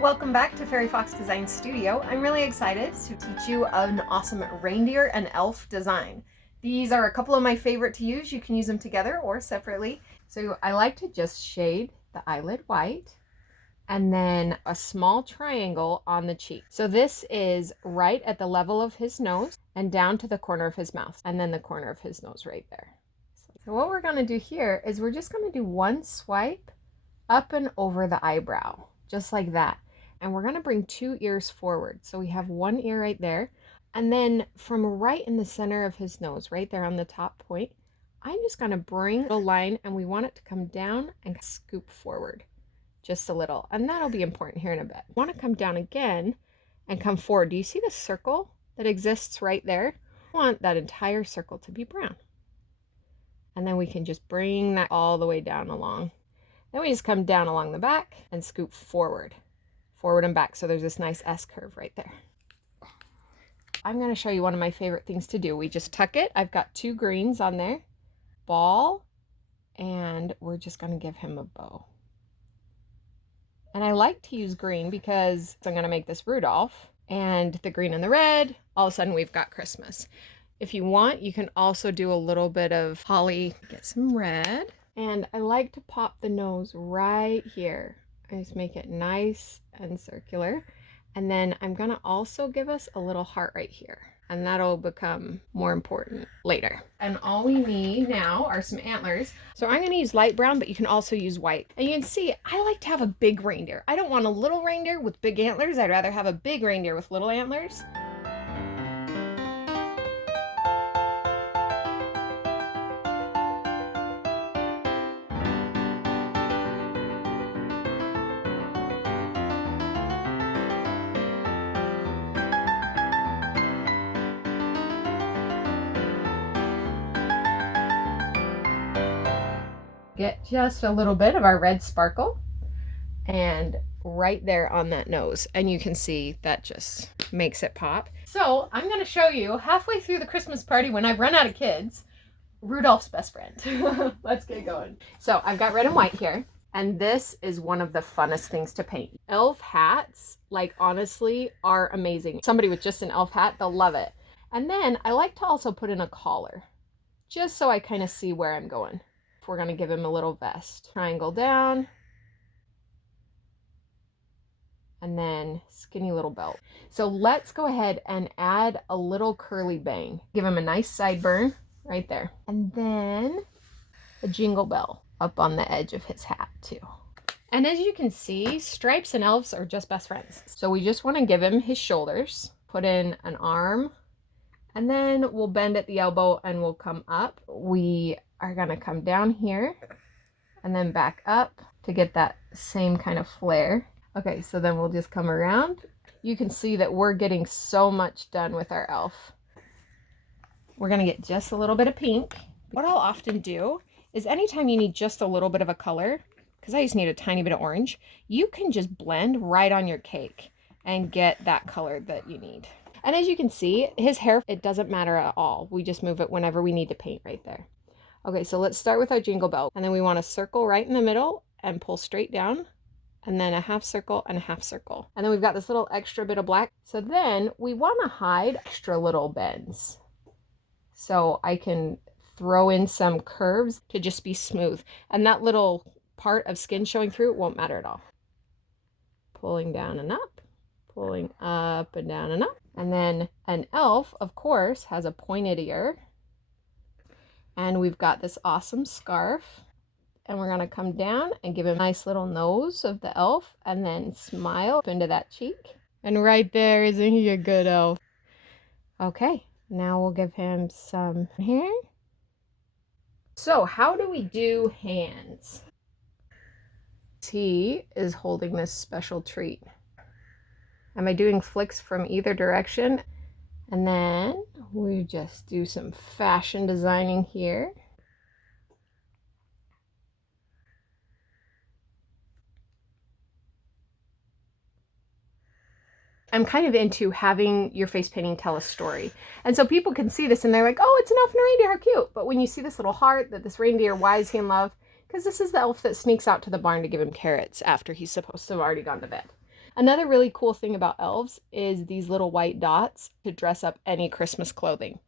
Welcome back to Fairy Fox Design Studio. I'm really excited to teach you an awesome reindeer and elf design. These are a couple of my favorite to use. You can use them together or separately. So I like to just shade the eyelid white and then a small triangle on the cheek. So this is right at the level of his nose and down to the corner of his mouth, and then the corner of his nose right there. So what we're gonna do here is we're just gonna do one swipe up and over the eyebrow, just like that. And we're gonna bring two ears forward. So we have one ear right there. And then from right in the center of his nose, right there on the top point, I'm just gonna bring a line, and we want it to come down and scoop forward just a little. And that'll be important here in a bit. Want to come down again and come forward. Do you see the circle that exists right there? I want that entire circle to be brown. And then we can just bring that all the way down along. Then we just come down along the back and scoop forward and back. So there's this nice S curve right there. I'm going to show you one of my favorite things to do. We just tuck it. I've got two greens on there, ball, and we're just going to give him a bow. And I like to use green because I'm going to make this Rudolph, and the green and the red, all of a sudden we've got Christmas. If you want, you can also do a little bit of holly, get some red. And I like to pop the nose right here. I just make it nice and circular. And then I'm gonna also give us a little heart right here, and that'll become more important later. And all we need now are some antlers. So I'm gonna use light brown, but you can also use white. And you can see, I like to have a big reindeer. I don't want a little reindeer with big antlers. I'd rather have a big reindeer with little antlers. Get just a little bit of our red sparkle and right there on that nose, and you can see that just makes it pop. So I'm going to show you halfway through the Christmas party, when I've run out of kids, Rudolph's best friend. Let's get going. So I've got red and white here, and this is one of the funnest things to paint. Elf hats, like, honestly, are amazing. Somebody with just an elf hat, they'll love it. And then I like to also put in a collar, just so I kind of see where I'm going. We're going to give him a little vest. Triangle down. And then skinny little belt. So let's go ahead and add a little curly bang. Give him a nice sideburn right there. And then a jingle bell up on the edge of his hat too. And as you can see, stripes and elves are just best friends. So we just want to give him his shoulders, put in an arm, and then we'll bend at the elbow and we'll come up. We are going to come down here and then back up to get that same kind of flare. Okay, so then we'll just come around. You can see that we're getting so much done with our elf. We're going to get just a little bit of pink. What I'll often do is anytime you need just a little bit of a color, because I just need a tiny bit of orange, you can just blend right on your cake and get that color that you need. And as you can see, his hair, it doesn't matter at all. We just move it whenever we need to paint right there. Okay, so let's start with our jingle bell. And then we want to circle right in the middle and pull straight down. And then a half circle and a half circle. And then we've got this little extra bit of black. So then we want to hide extra little bends. So I can throw in some curves to just be smooth. And that little part of skin showing through won't matter at all. Pulling down and up. Pulling up and down and up. And then an elf, of course, has a pointed ear. And we've got this awesome scarf. And we're going to come down and give him a nice little nose of the elf. And then smile up into that cheek. And right there, isn't he a good elf? Okay, now we'll give him some hair. So how do we do hands? He is holding this special treat. Am I doing flicks from either direction? And then we just do some fashion designing here. I'm kind of into having your face painting tell a story. And so people can see this and they're like, oh, it's an elf and a reindeer, how cute. But when you see this little heart that this reindeer, why is he in love? Because this is the elf that sneaks out to the barn to give him carrots after he's supposed to have already gone to bed. Another really cool thing about elves is these little white dots to dress up any Christmas clothing.